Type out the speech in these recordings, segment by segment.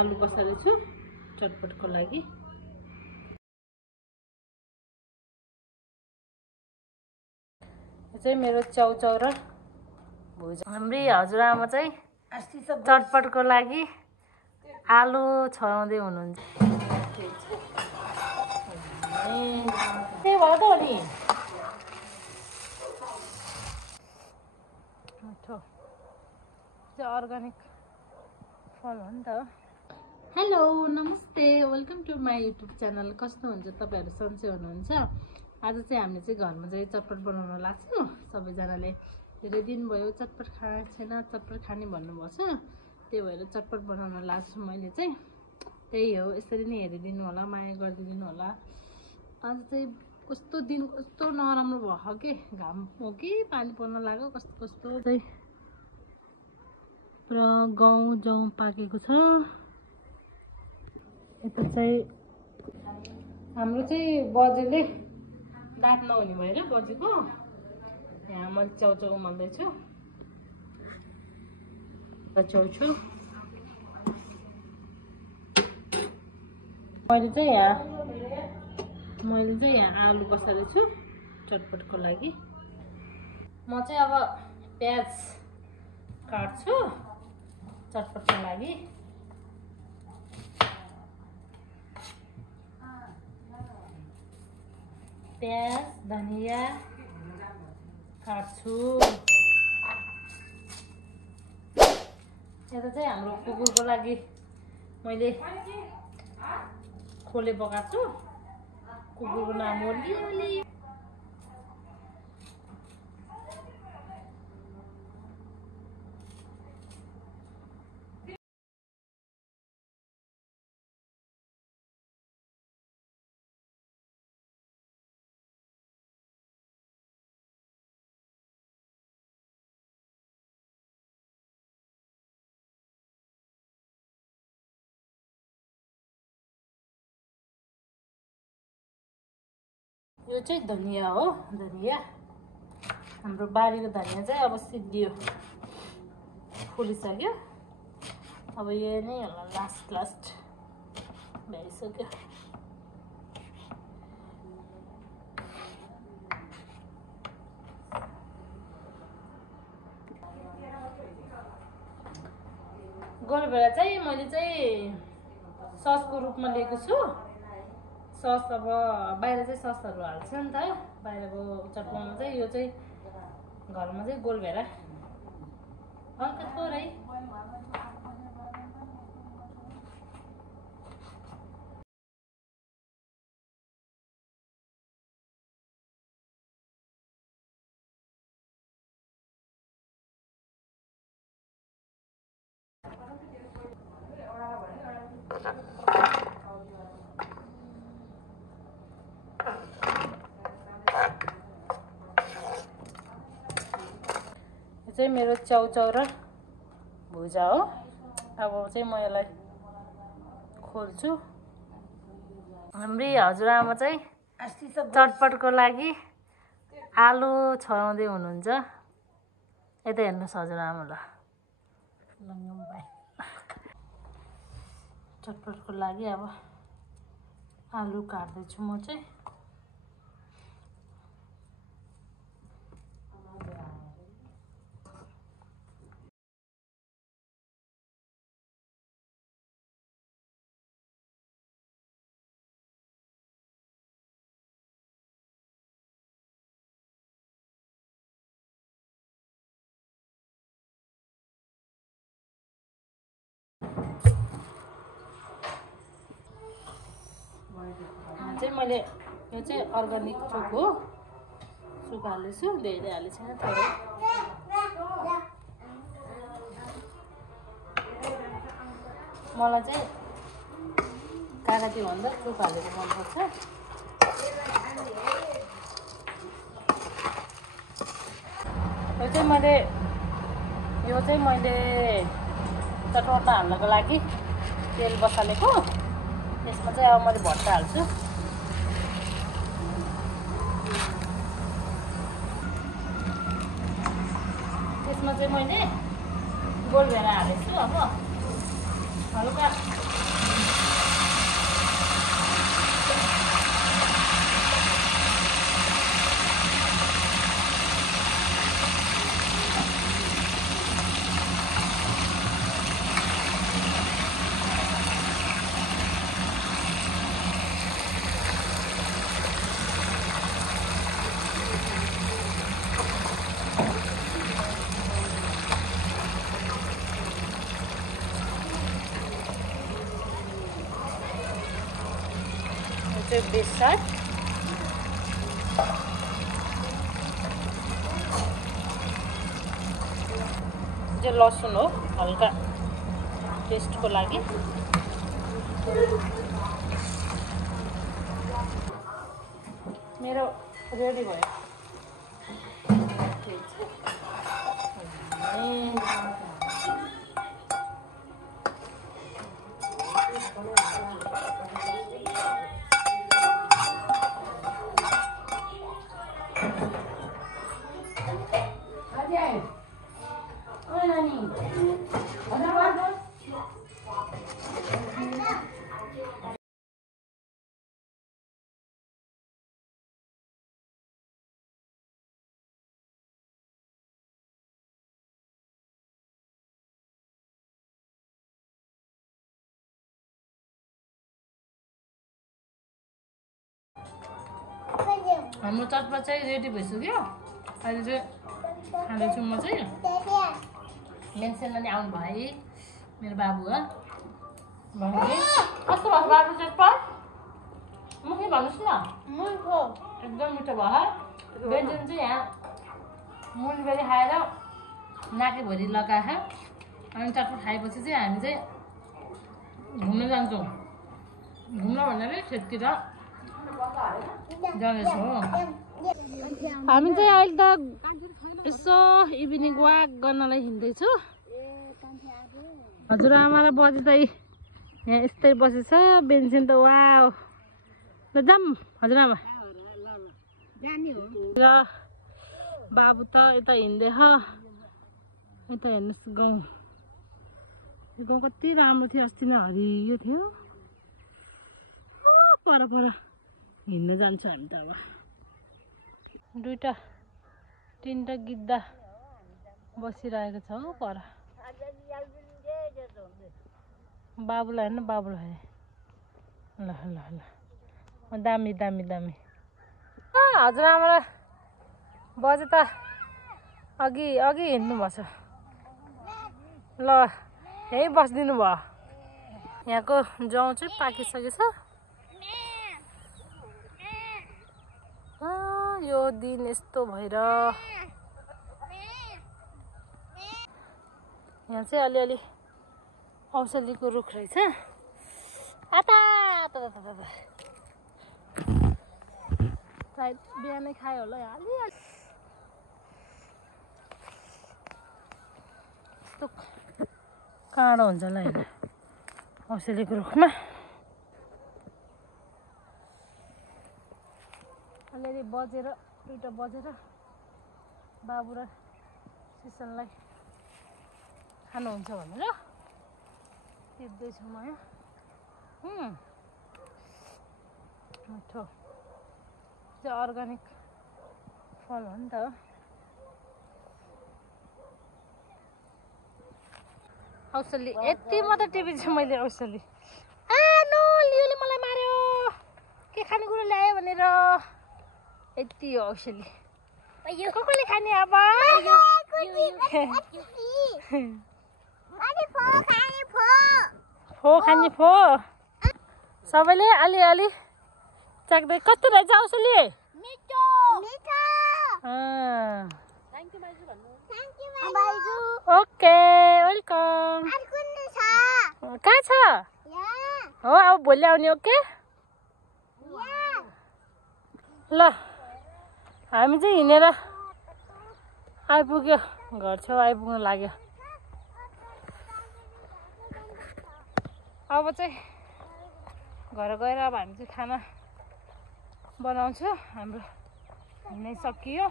आलु बसालेछु चटपटको लागि। यो चाहिँ मेरो चाउचाउ र भुजा। हाम्री हजुरआमा चाहिँ चटपटको लागि आलु छराउँदै हुनुहुन्छ। त्यही भयो त नि अर्ग्यानिक फल हो नि त। हेलो नमस्ते, welcome to my YouTube channel. कस्तो हुन्छ तपाईँहरू, सन्चै हुनुहुन्छ? आज चाहिँ हामीले चाहिँ घरमा चाहिँ चटपट बनाउन लाग्छौँ। सबैजनाले धेरै दिन भयो चटपट खाएको छैन, चटपट खाने भन्नुभएको छ, त्यही भएर चटपट बनाउन लाग्छु मैले चाहिँ। त्यही हो, यसरी नै हेरिदिनु होला, माया गरिदिनु होला। आज चाहिँ कस्तो दिन कस्तो नराम्रो भयो कि, घाम हो कि पानी पर्न लाग्यो, कस्तो कस्तो चाहिँ पुरा गहुँ जौ पाकेको छ। यता चाहिँ हाम्रो चाहिँ बजेले दाँत नहुने भएर बजेको यहाँ मैले चाउचाउ उमाल्दैछु। छेउछु मैले चाहिँ यहाँ आलु बसालेछु चटपटको लागि। म चाहिँ अब प्याज काट्छु चटपटको लागि। प्याज धनिया काट्छु। यता चाहिँ हाम्रो कुकुरको लागि मैले खोले पकाएको छु। कुकुरको नाम हो लिली। यो चाहिँ धनिया हो, धनिया हाम्रो बारीको धनिया चाहिँ अब सिद्धियो, फुलिसक्यो। अब यो नै होला लास्ट भइसक्यो। गोलभेडा चाहिँ मैले चाहिँ ससको रूपमा लिएको छु। सस अब बाहिर चाहिँ ससहरू हाल्छ नि त, बाहिरको चटपटमा चाहिँ यो चाहिँ घरमा चाहिँ गोलभेडा हल्का थोरै चाहिँ मेरो चाउचाउ र भुजा हो। अब चाहिँ म यसलाई खोल्छु। हाम्री हजुरआमा चाहिँ चटपटको लागि आलु छराउँदै हुनुहुन्छ। यता हेर्नुहोस् हजुरआमा, ल चटपटको लागि अब आलु काट्दैछु म चाहिँ। मैले यो चाहिँ अर्ग्यानिक चोक हो, चोक हालेछु, धेरै हालेको छैन, थोरै। मलाई चाहिँ कागती भन्दा चोक हालेको मनपर्छ। यो चाहिँ मैले चटपटा हाल्नको लागि तेल बसालेको। त्यसमा चाहिँ अब मैले भट्टा हाल्छु। त्यसमा चाहिँ मैले गोलभेडा हालेछु। अब हल्का बेसार जो लसुन हो हल्का टेस्ट को लागि मेरो रेडी भयो हाम्रो चटपट चाहिँ रेडी भइसक्यो अहिले चाहिँ खाँदैछु म चाहिँ मेन्सन पनि आउनु भयो है मेरो बाबु हो भने कस्तो भयो बाबु चटपट मुखै भन्नुहोस् न मिठो एकदम मिठो भयो बेन्जन चाहिँ यहाँ मुनबेरी खाएर नाकेभरि लगाएर अनि चटपट खाएपछि चाहिँ हामी चाहिँ घुम्न जान्छौँ घुम्न भन्नाले खेततिर जानेछौँ हामी चाहिँ अहिले त यसो इभिनिङ वाक गर्नलाई हिँड्दैछु हजुरआमा र बजे चाहिँ यहाँ यस्तै बसेछ बेन्सिन त वाउ ल जाऊँ हजुरआमा र बाबु त यता हिँड्दै यता हेर्नुहोस् गाउँ गाउँ कति राम्रो थियो अस्ति नै हरियो थियो पर पर हिँड्न जान्छ हामी त अब दुईटा तीनटा गिद्दा बसिरहेको छ हो पर बाबुलाई हेर्नु बाबुलाई ल ल ल दामी दामी दामी हजुरआमालाई बजे त अघि अघि हिँड्नु भएको छ ल यहीँ बसिदिनु भयो यहाँको जौ चाहिँ पाकिसकेछ यो दिन यस्तो भएर यहाँ चाहिँ अलिअलि औषधीको रुख रहेछ आता सायद बिहानै खायो होला अलिअलि यस्तो काँडो हुन्छ होला होइन औषधीको रुखमा अलिअलि बजेर दुईटा बजेर बाबु र सिसनलाई खानुहुन्छ भनेर टिप्दैछु म यहाँ मिठो चाहिँ अर्ग्यानिक फल हो नि त औषली यति मात्र टिपेछु मैले औषली नो लियोले मलाई मार्यो के खानेकुरा ल्यायो भनेर यति हो औषली कसले खाने अब फो खाने फो सबैले अलिअलि चाख्दै कस्तो रहेछ औषली ओके वेलकम कहाँ छ हो अब भोलि आउने ओके ल हामी चाहिँ हिँडेर आइपुग्यो घर छेउ आइपुग्न लाग्यो अब चाहिँ घर गएर अब हामी चाहिँ खाना बनाउँछु हाम्रो हिँड्नै सकियो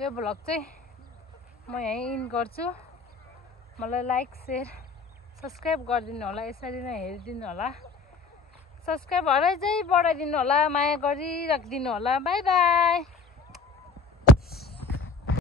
यो भ्लग चाहिँ म यहीँ इन गर्छु मलाई लाइक सेयर सब्सक्राइब गरिदिनु होला, यसरी नै हेरिदिनु होला। सब्सक्राइब हराइ चाहिँ बढाइदिनु होला, माया गरिराखिदिनु होला। By by.